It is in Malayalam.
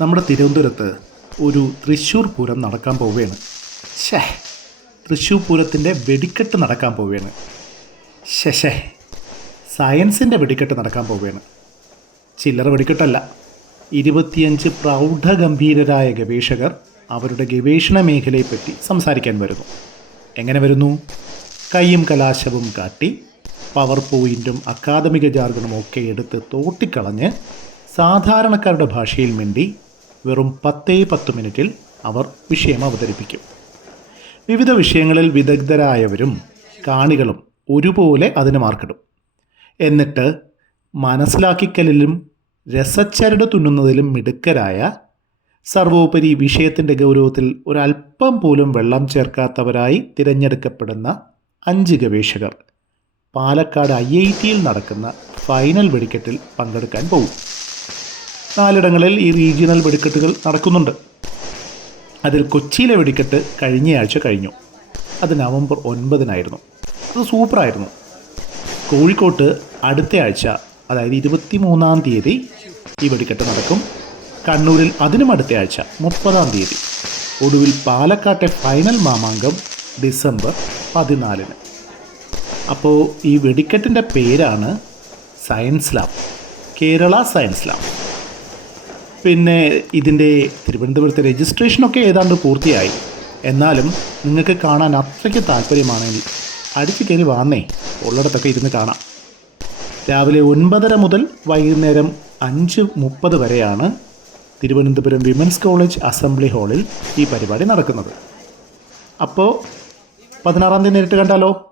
നമ്മുടെ തിരുവനന്തപുരത്ത് ഒരു തൃശ്ശൂർ പൂരം നടക്കാൻ പോവുകയാണ്. ഷേ തൃശ്ശൂർ പൂരത്തിന്റെ വെടിക്കെട്ട് നടക്കാൻ പോവുകയാണ്. ശശേ സയൻസിന്റെ വെടിക്കെട്ട് നടക്കാൻ പോവുകയാണ്. ചില്ലറ വെടിക്കെട്ടല്ല. ഇരുപത്തിയഞ്ച് പ്രൗഢഗംഭീരരായ ഗവേഷകർ അവരുടെ ഗവേഷണ മേഖലയെപ്പറ്റി സംസാരിക്കാൻ വരുന്നു. എങ്ങനെ വരുന്നു? കൈയും കലാശവും കാട്ടി പവർ പോയിന്റും അക്കാദമിക ജാർഗണും ഒക്കെ എടുത്ത് തോട്ടിക്കളഞ്ഞ് സാധാരണക്കാരുടെ ഭാഷയിൽ മിണ്ടി വെറും പത്തേ പത്ത് മിനിറ്റിൽ അവർ വിഷയം അവതരിപ്പിക്കും. വിവിധ വിഷയങ്ങളിൽ വിദഗ്ധരായവരും കാണികളും ഒരുപോലെ അതിന് മാർക്കിടും. എന്നിട്ട് മനസ്സിലാക്കിക്കലിലും രസച്ചരട് തുന്നുന്നതിലും മിടുക്കരായ സർവോപരി വിഷയത്തിന്റെ ഗൗരവത്തിൽ ഒരല്പം പോലും വെള്ളം ചേർക്കാത്തവരായി തിരഞ്ഞെടുക്കപ്പെടുന്ന അഞ്ച് ഗവേഷകർ പാലക്കാട് ഐ ഐ ടിയിൽ നടക്കുന്ന ഫൈനൽ വെടിക്കെട്ടിൽ പങ്കെടുക്കാൻ പോകും നാലിടങ്ങളിൽ ഈ റീജിയണൽ വെടിക്കെട്ടുകൾ നടക്കുന്നുണ്ട്. അതിൽ കൊച്ചിയിലെ വെടിക്കെട്ട് കഴിഞ്ഞയാഴ്ച കഴിഞ്ഞു. അത് നവംബർ ഒൻപതിനായിരുന്നു. അത് സൂപ്പറായിരുന്നു. കോഴിക്കോട്ട് അടുത്ത ആഴ്ച അതായത് ഇരുപത്തി മൂന്നാം തീയതി ഈ വെടിക്കെട്ട് നടക്കും. കണ്ണൂരിൽ അതിനും അടുത്ത ആഴ്ച മുപ്പതാം തീയതി. ഒടുവിൽ പാലക്കാട്ടെ ഫൈനൽ മാമാങ്കം ഡിസംബർ പതിനാലിന്. അപ്പോൾ ഈ വെടിക്കെട്ടിന്റെ പേരാണ് science lab Kerala science lab പിന്നെ ഇതിന്റെ തിരുവനന്തപുരത്തെ രജിസ്ട്രേഷനൊക്കെ ഏതാണ്ട് പൂർത്തിയായി. എന്നാലും നിങ്ങൾക്ക് കാണാൻ അത്രയ്ക്ക് താല്പര്യമാണെങ്കിൽ അടിച്ചു കയറി വാന്നേ ഉള്ളിടത്തൊക്കെ ഇരുന്ന് കാണാം. രാവിലെ ഒൻപതര മുതൽ വൈകുന്നേരം അഞ്ച് മുപ്പത് വരെയാണ് തിരുവനന്തപുരം വിമൻസ് കോളേജ് അസംബ്ലി ഹാളിൽ ഈ പരിപാടി നടക്കുന്നത്. അപ്പോൾ പതിനാറാം തീയതി നേരിട്ട് കണ്ടാലോ?